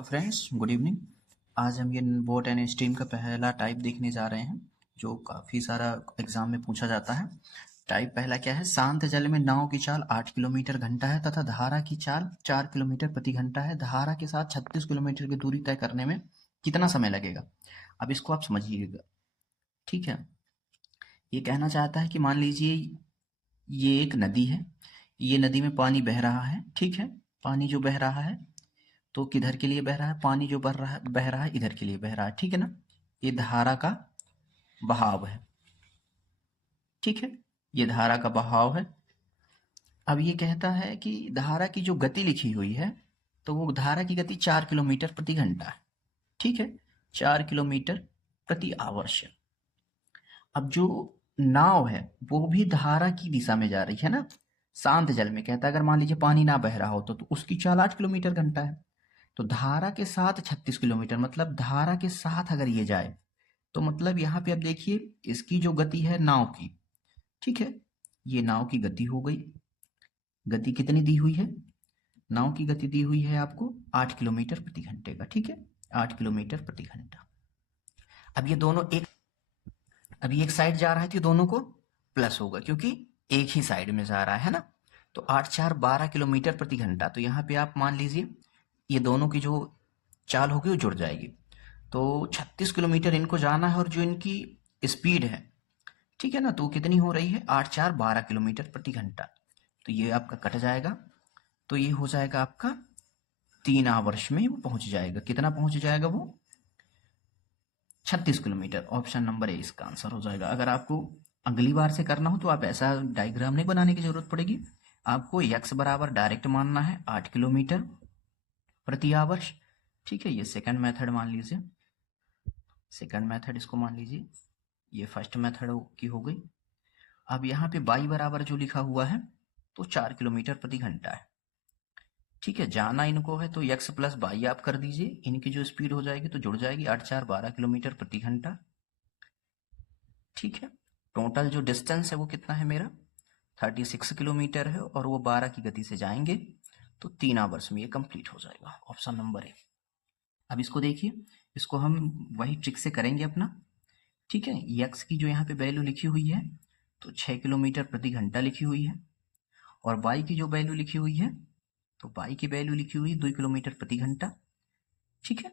तो friends good evening. आज हम ये बोट एंड स्ट्रीम का पहला टाइप देखने जा रहे हैं जो काफ़ी सारा एग्जाम में पूछा जाता है। टाइप पहला क्या है? शांत जल में नाव की चाल 8 किलोमीटर घंटा है तथा धारा की चाल 4 किलोमीटर प्रति घंटा है। धारा के साथ 36 किलोमीटर की दूरी तय करने में कितना समय लगेगा? अब इसको आप समझिएगा, ठीक है। ये कहना चाहता है कि मान लीजिए ये एक नदी है, ये नदी में पानी बह रहा है, ठीक है। पानी जो बह रहा है तो किधर के लिए बह रहा है? पानी जो बह रहा है इधर के लिए बह रहा है, ठीक है ना। ये धारा का बहाव है, ठीक है। ये धारा का बहाव है। अब ये कहता है कि धारा की जो गति लिखी हुई है तो वो धारा की गति 4 किलोमीटर प्रति घंटा है, ठीक है। 4 किलोमीटर प्रति आवर्ष। अब जो नाव है वो भी धारा की दिशा में जा रही है ना। शांत जल में कहता है अगर मान लीजिए पानी ना बह रहा हो तो उसकी चाल 8 किलोमीटर घंटा है। तो धारा के साथ 36 किलोमीटर, मतलब धारा के साथ अगर ये जाए तो मतलब यहाँ पे अब देखिए इसकी जो गति है नाव की, ठीक है। ये नाव की गति हो गई। गति कितनी दी हुई है? नाव की गति दी हुई है आपको 8 किलोमीटर प्रति घंटे का, ठीक है। 8 किलोमीटर प्रति घंटा। अब ये दोनों अभी एक साइड जा रहा है तो ये दोनों को प्लस होगा क्योंकि एक ही साइड में जा रहा है ना। तो 8 4 12 किलोमीटर प्रति घंटा। तो यहाँ पे आप मान लीजिए ये दोनों की जो चाल होगी वो जुड़ जाएगी। तो 36 किलोमीटर इनको जाना है और जो इनकी स्पीड है, ठीक है ना, तो वो कितनी हो रही है? 8 4 12 किलोमीटर प्रति घंटा। तो ये आपका कट जाएगा। तो ये हो जाएगा आपका 3 आवर्ष में वो पहुंच जाएगा। कितना पहुंच जाएगा वो? 36 किलोमीटर। ऑप्शन नंबर ए इसका आंसर हो जाएगा। अगर आपको अगली बार से करना हो तो आप ऐसा डायग्राम नहीं बनाने की जरूरत पड़ेगी। आपको x बराबर डायरेक्ट मानना है 8 किलोमीटर प्रति आवर्ष, ठीक है। ये सेकंड मेथड मान लीजिए, सेकंड मेथड इसको मान लीजिए। ये फर्स्ट मेथड की हो गई। अब यहाँ पे y बराबर जो लिखा हुआ है तो 4 किलोमीटर प्रति घंटा है, ठीक है। जाना इनको है तो x प्लस y आप कर दीजिए। इनकी जो स्पीड हो जाएगी तो जुड़ जाएगी 8 4 12 किलोमीटर प्रति घंटा, ठीक है। टोटल जो डिस्टेंस है वो कितना है मेरा? 36 किलोमीटर है और वो 12 की गति से जाएंगे तो 3 आवर्स में ये कंप्लीट हो जाएगा। Option number A. अब इसको देखिए, इसको हम वही ट्रिक से करेंगे अपना, ठीक है। यक्स की जो यहाँ पे वैल्यू लिखी हुई है तो 6 किलोमीटर प्रति घंटा लिखी हुई है और वाई की जो वैल्यू लिखी हुई है तो वाई की वैल्यू लिखी हुई है 2 किलोमीटर प्रति घंटा, ठीक है।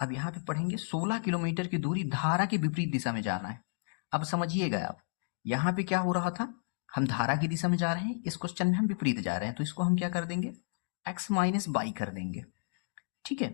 अब यहाँ पे पढ़ेंगे 16 किलोमीटर की दूरी धारा के विपरीत दिशा में जाना है। अब समझिएगा आप, यहाँ पे क्या हो रहा था? हम धारा की दिशा में जा रहे हैं, इस क्वेश्चन में हम विपरीत जा रहे हैं तो इसको हम क्या कर देंगे? x माइनस बाई कर देंगे, ठीक है।